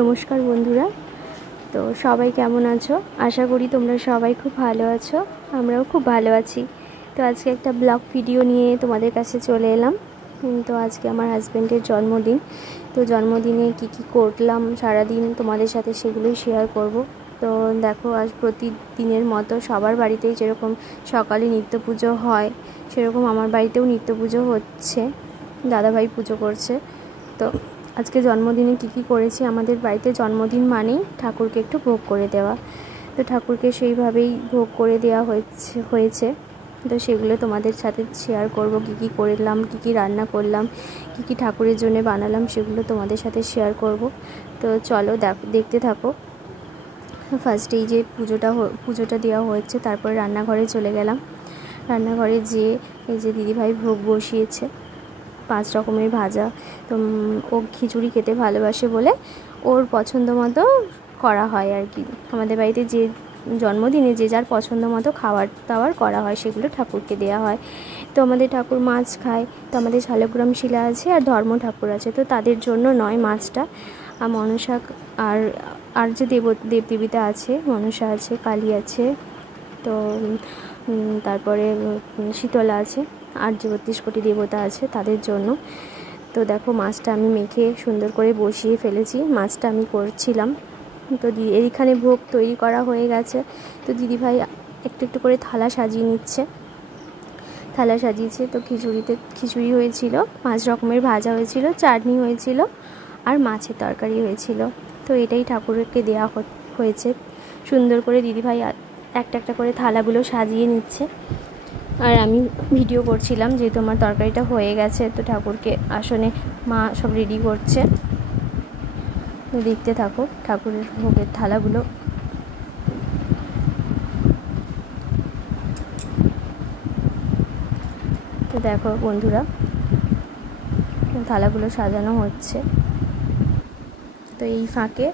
নমস্কার বন্ধুরা। তো সবাই কেমন আছো? আশা করি তোমরা সবাই খুব ভালো আছো, আমরাও খুব ভালো আছি। তো আজকে একটা ব্লগ ভিডিও নিয়ে তোমাদের কাছে চলে এলাম। তো আজকে আমার হাজব্যান্ডের জন্মদিন। তো জন্মদিনে কি করলাম সারাদিন তোমাদের সাথে সেগুলোই শেয়ার করব। তো দেখো, আজ প্রতিদিনের মতো সবার বাড়িতেই যেরকম সকালে নিত্য পুজো হয়, সেরকম আমার বাড়িতেও নিত্য পুজো হচ্ছে। দাদাভাই পুজো করছে। তো আজকে জন্মদিনে কি করেছি, আমাদের বাড়িতে জন্মদিন মানেই ঠাকুরকে একটু ভোগ করে দেওয়া। তো ঠাকুরকে সেইভাবেই ভোগ করে দেওয়া হয়েছে। তো সেগুলো তোমাদের সাথে শেয়ার করব, কি করলাম, কি রান্না করলাম, কি ঠাকুরের জন্য বানালাম, সেগুলো তোমাদের সাথে শেয়ার করব। তো চলো দেখতে থাকো। ফার্স্টে এই যে পুজোটা দেওয়া হয়েছে, তারপরে রান্নাঘরে চলে গেলাম। রান্নাঘরে যেয়ে এই যে দিদিভাই ভোগ বসিয়েছে 5 রকমের ভাজা। তো ও খিচুড়ি খেতে ভালোবাসে বলে ওর পছন্দ মতো করা হয় আর কি। আমাদের বাড়িতে যে জন্মদিনে যে যার পছন্দ মতো খাবার দাবার করা হয়, সেগুলো ঠাকুরকে দেওয়া হয়। তো আমাদের ঠাকুর মাছ খায়। তো আমাদের শালগ্রাম শিলা আছে আর ধর্ম ঠাকুর আছে, তো তাদের জন্য নয় মাছটা। আর মনসা আর যে দেবদেবীতা আছে, মনসা আছে, কালী আছে, তো তারপরে শীতলা আছে, আর যে 32 কোটি দেবতা আছে তাদের জন্য। তো দেখো, মাছটা আমি মেখে সুন্দর করে বসিয়ে ফেলেছি। মাছটা আমি করছিলাম। তো এইখানে ভোগ তৈরি করা হয়ে গেছে। তো দিদিভাই একটু একটু করে থালা সাজিয়ে নিচ্ছে। থালা সাজিয়েছে। তো খিচুড়ি হয়েছিল, 5 রকমের ভাজা হয়েছিল, চাটনি হয়েছিল, আর মাছের তরকারি হয়েছিল। তো এটাই ঠাকুরকে দেওয়া হয়েছে। সুন্দর করে দিদিভাই একটা একটা করে থালাগুলো সাজিয়ে নিচ্ছে, আর আমি ভিডিও করছিলাম যেহেতু আমার তরকারিটা হয়ে গেছে। তো ঠাকুরকে আসনে মা সব রেডি করছে। তো দেখতে থাকো ঠাকুরের ভোগের থালাগুলো। তো দেখো বন্ধুরা, থালাগুলো সাজানো হচ্ছে। তো এই ফাঁকে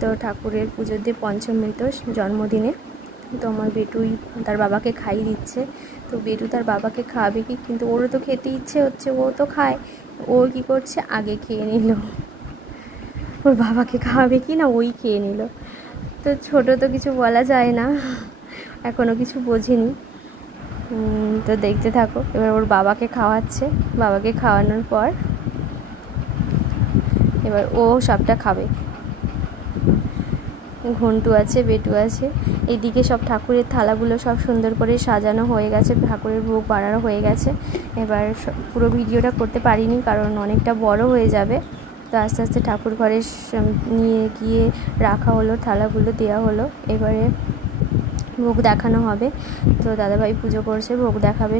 তো ঠাকুরের পুজোর দিয়ে পঞ্চমৃত জন্মদিনে তো আমার বেটুই তার বাবাকে খাইয়ে দিচ্ছে। তো বেটু তার বাবাকে খাওয়াবে কি, কিন্তু ওরও তো খেতে ইচ্ছে হচ্ছে, ও তো খায়। ও কি করছে, আগে খেয়ে নিল। ওর বাবাকে খাওয়াবে কি না, ওই খেয়ে নিল। তো ছোট তো কিছু বলা যায় না, এখনও কিছু বোঝেনি। তো দেখতে থাকো। এবার ওর বাবাকে খাওয়াচ্ছে। বাবাকে খাওয়ানোর পর এবার ও সবটা খাবে। ঘন্টু আছে, বেটু আছে। এইদিকে সব ঠাকুরের থালাগুলো সব সুন্দর করে সাজানো হয়ে গেছে, ঠাকুরের ভোগ বাড়ানো হয়ে গেছে। এবার পুরো ভিডিওটা করতে পারিনি, কারণ অনেকটা বড় হয়ে যাবে। তো আস্তে আস্তে ঠাকুর ঘরে নিয়ে গিয়ে রাখা হলো, থালাগুলো দেওয়া হলো। এবারে ভোগ দেখানো হবে। তো দাদাভাই পুজো করছে, ভোগ দেখাবে।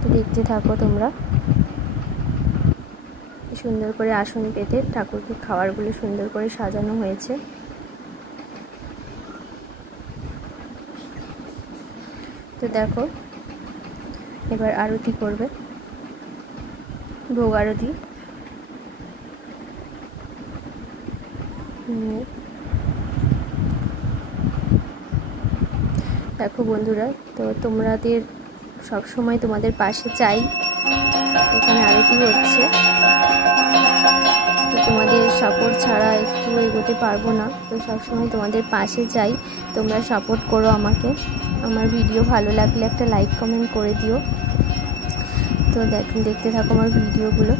তো দেখতে থাকো তোমরা। সুন্দর করে আসন পেতে ঠাকুরকে খাবারগুলো সুন্দর করে সাজানো হয়েছে। তো দেখো, এবার আরতি করবে, ভোগ আরতি। দেখো বন্ধুরা, তো তোমাদের সব সময় তোমাদের পাশে চাই। এখানে আরতি হচ্ছে। তো তোমাদের সাপোর্ট ছাড়া একটু এগোতে পারবো না। তো সবসময় তোমাদের পাশে চাই, তোমরা সাপোর্ট করো আমাকে। আমার ভিডিও ভালো লাগলে একটা লাইক কমেন্ট করে দিও। তো দেখতে থাকো আমার ভিডিওগুলো,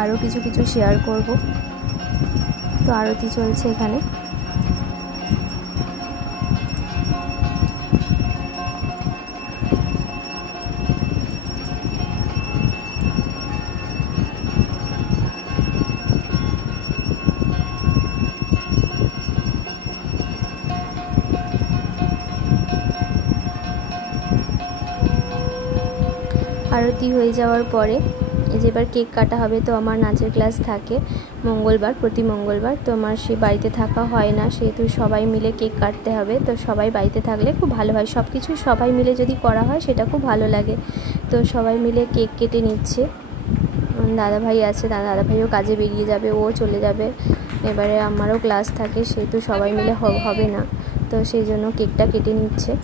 আরও কিছু শেয়ার করব। তো আরতি চলছে এখানে। আরতি হয়ে যাওয়ার পরে এই যে এবার কেক কাটা হবে। তো আমার নাচের ক্লাস থাকে মঙ্গলবার, প্রতি মঙ্গলবার। তো আমার সে বাড়িতে থাকা হয় না, সেহেতু সবাই মিলে কেক কাটতে হবে। তো সবাই বাড়িতে থাকলে খুব ভালো হয়, সব কিছু সবাই মিলে যদি করা হয় সেটা খুব ভালো লাগে। তো সবাই মিলে কেক কেটে নিচ্ছে। দাদাভাই আছে, দাদাভাইও কাজে বেরিয়ে যাবে, ও চলে যাবে। এবারে আমারও ক্লাস থাকে, সেহেতু সবাই মিলে হবে না। তো সেই জন্য কেকটা কেটে নিচ্ছে।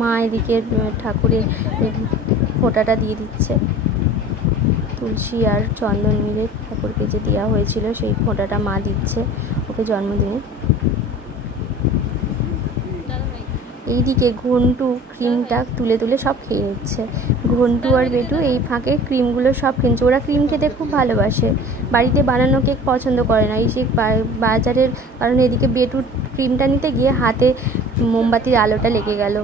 মা এদিকে ঠাকুরের ফোঁটাটা দিয়ে দিচ্ছে, তুলসী আর চন্দন মিলে ঠাকুরকে যে দেওয়া হয়েছিল সেই ফোঁটাটা মা দিচ্ছে ওকে জন্মদিনে। এইদিকে ঘন্টু ক্রিমটা তুলে তুলে সব খেয়ে নিচ্ছে। ঘন্টু আর বেটু এই ফাঁকে ক্রিমগুলো সব কিনছে। ওরা ক্রিম খেতে খুব ভালোবাসে, বাড়িতে বানানো কেক পছন্দ করে না, এই সে বাজারের কারণে। এদিকে বেটু ক্রিমটা নিতে গিয়ে হাতে মোমবাতির আলোটা লেগে গেল,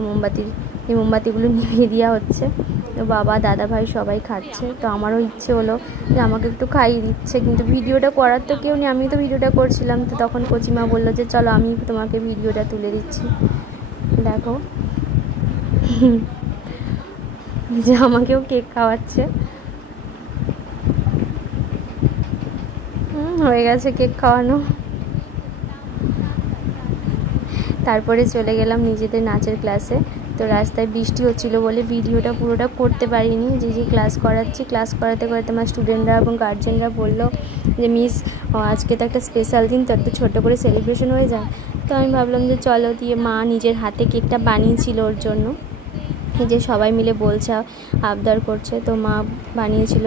এই মোমবাতিগুলো নিভিয়ে দেওয়া হচ্ছে। তো বাবা দাদা ভাই সবাই খাচ্ছে, তো আমারও ইচ্ছে হলো যে আমাকে একটু খাইয়ে দিচ্ছে, কিন্তু ভিডিওটা করার তো কেউ নেই, আমি তো ভিডিওটা করছিলাম। তো তখন কচিমা বললো যে চলো আমি তোমাকে ভিডিওটা তুলে দিচ্ছি। দেখো যে আমাকেও কেক খাওয়াচ্ছে। হয়ে গেছে কেক খাওয়ানো। তারপরে চলে গেলাম নিজেদের নাচের ক্লাসে। তো রাস্তায় বৃষ্টি হচ্ছিল বলে ভিডিওটা পুরোটা করতে পারিনি। যে ক্লাস করাচ্ছি, ক্লাস করাতে করাতে আমার স্টুডেন্টরা এবং গার্জেনরা বললো যে মিস আজকে তো একটা স্পেশাল দিন, তো একটু ছোটো করে সেলিব্রেশন হয়ে যায়। তো আমি ভাবলাম যে চলো, দিয়ে মা নিজের হাতে কেকটা বানিয়েছিল ওর জন্য, যে সবাই মিলে বলছে আবদার করছে। তো মা বানিয়েছিল,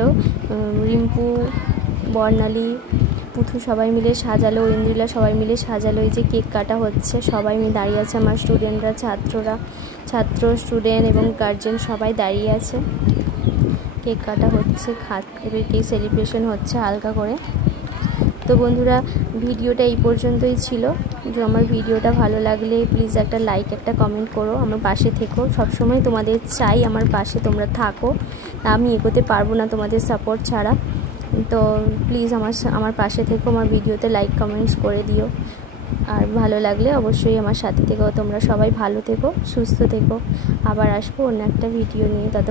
রিম্পু, বর্ণালী, পুথু সবাই মিলে সাজালো, ইন্দ্রিলা সবাই মিলে সাজালো। এই যে কেক কাটা হচ্ছে, সবাই মিলে দাঁড়িয়ে আছে, আমার স্টুডেন্টরা, ছাত্র স্টুডেন্ট এবং গার্জেন সবাই দাঁড়িয়ে আছে। কেক কাটা হচ্ছে, কেক সেলিব্রেশন হচ্ছে হালকা করে। তো বন্ধুরা, ভিডিওটা এই পর্যন্তই ছিল। যে আমার ভিডিওটা ভালো লাগলে প্লিজ একটা লাইক, একটা কমেন্ট করো, আমার পাশে থেকো। সবসময় তোমাদের চাই আমার পাশে তোমরা থাকো, আমি এগোতে পারবো না তোমাদের সাপোর্ট ছাড়া। তো প্লিজ আমার পাশে থেকো, আমার ভিডিওতে লাইক কমেন্টস করে দিও। আর ভালো লাগলে অবশ্যই আমার সাথে থেকো। তোমরা সবাই ভালো থেকো, সুস্থ থেকো। আবার আসবো অন্য একটা ভিডিও নিয়ে। তত